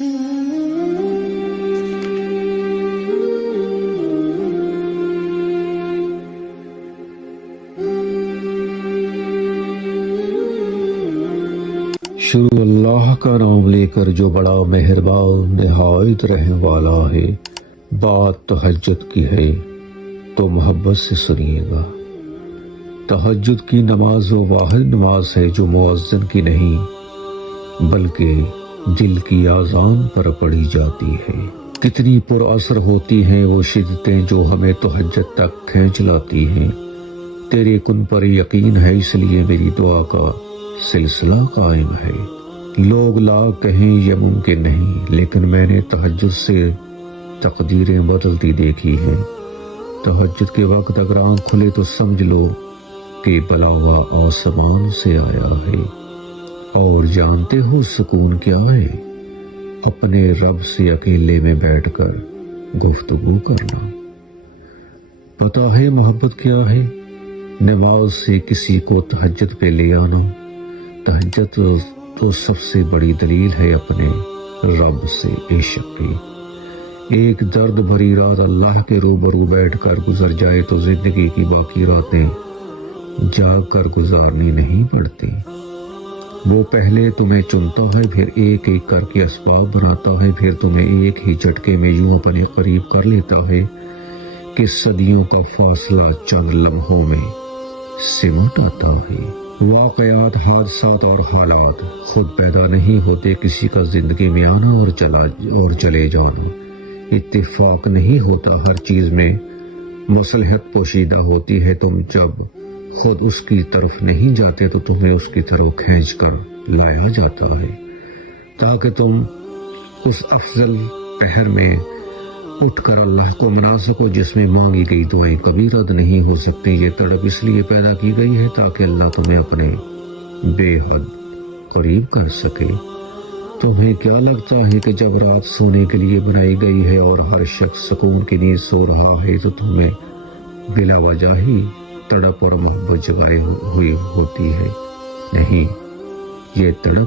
شروع اللہ کا نام لے کر جو بڑا مہربان نہایت رحم والا ہے۔ بات تہجد کی ہے تو محبت سے سنیے گا۔ تہجد کی نماز وہ واحد نماز ہے جو مؤذن کی نہیں بلکہ دل کی آذان پر پڑھی جاتی ہے۔ کتنی پر اثر ہوتی ہیں وہ شدتیں جو ہمیں تہجد تک کھینچ لاتی ہیں۔ تیرے کن پر یقین ہے اس لیے میری دعا کا سلسلہ قائم ہے۔ لوگ لاکھ کہیں یہ ممکن نہیں، لیکن میں نے تہجد سے تقدیریں بدلتی دیکھی ہیں۔ تہجد کے وقت اگر آنکھ کھلے تو سمجھ لو کہ بلاوا آسمان سے آیا ہے۔ اور جانتے ہو سکون کیا ہے؟ اپنے رب سے اکیلے میں بیٹھ کر گفتگو کرنا۔ پتہ ہے محبت کیا ہے؟ نماز سے کسی کو تہجد پہ لے آنا۔ تہجد تو سب سے بڑی دلیل ہے اپنے رب سے عشق کی۔ ایک درد بھری رات اللہ کے روبرو بیٹھ کر گزر جائے تو زندگی کی باقی راتیں جاگ کر گزارنی نہیں پڑتی۔ وہ پہلے تمہیں چنتا ہے، پھر ایک ایک کر کے اسباب بناتا ہے، پھر تمہیں ایک ہی جھٹکے میں یوں اپنے قریب کر لیتا ہے کہ صدیوں کا فاصلہ چند لمحوں میں سمٹ آتا ہے۔ واقعات، حادثات اور حالات خود پیدا نہیں ہوتے، کسی کا زندگی میں آنا اور چلے جانا اتفاق نہیں ہوتا۔ ہر چیز میں مصلحت پوشیدہ ہوتی ہے۔ تم جب خود اس کی طرف نہیں جاتے تو تمہیں اس کی طرف کھینچ کر لایا جاتا ہے تاکہ تم اس افضل پہر میں اٹھ کر اللہ کو منا سکو جس میں مانگی گئی دعائیں کبھی رد نہیں ہو سکتی۔ یہ تڑپ اس لیے پیدا کی گئی ہے تاکہ اللہ تمہیں اپنے بے حد قریب کر سکے۔ تمہیں کیا لگتا ہے کہ جب رات سونے کے لیے بنائی گئی ہے اور ہر شخص سکون کی نیند سو رہا ہے تو تمہیں بلا وجہ ہی تڑپ اور محبت جگائے ہوئی ہوتی ہے؟ نہیں، یہ تڑپ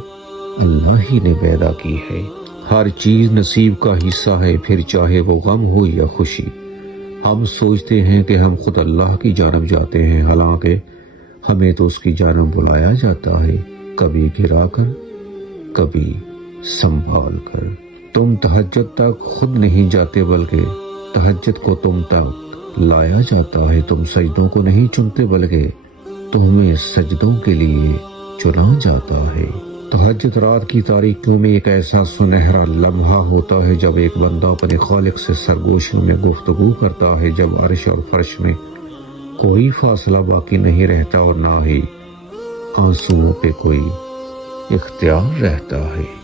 اللہ ہی نے پیدا کی ہے۔ ہر چیز نصیب کا حصہ ہے، پھر چاہے وہ غم ہو یا خوشی۔ ہم سوچتے ہیں کہ ہم خود اللہ کی جانب جاتے ہیں، حالانکہ ہمیں تو اس کی جانب بلایا جاتا ہے، کبھی گرا کر، کبھی سنبھال کر۔ تم تہجد تک خود نہیں جاتے بلکہ تہجد کو تم تک لایا جاتا ہے۔ تم سجدوں کو نہیں چنتے بلکہ تمہیں سجدوں کے لیے چنا جاتا ہے۔ تہجد رات کی تاریکیوں میں ایک ایسا سنہرا لمحہ ہوتا ہے جب ایک بندہ اپنے خالق سے سرگوشیوں میں گفتگو کرتا ہے، جب عرش اور فرش میں کوئی فاصلہ باقی نہیں رہتا اور نہ ہی آنسوؤں پہ کوئی اختیار رہتا ہے۔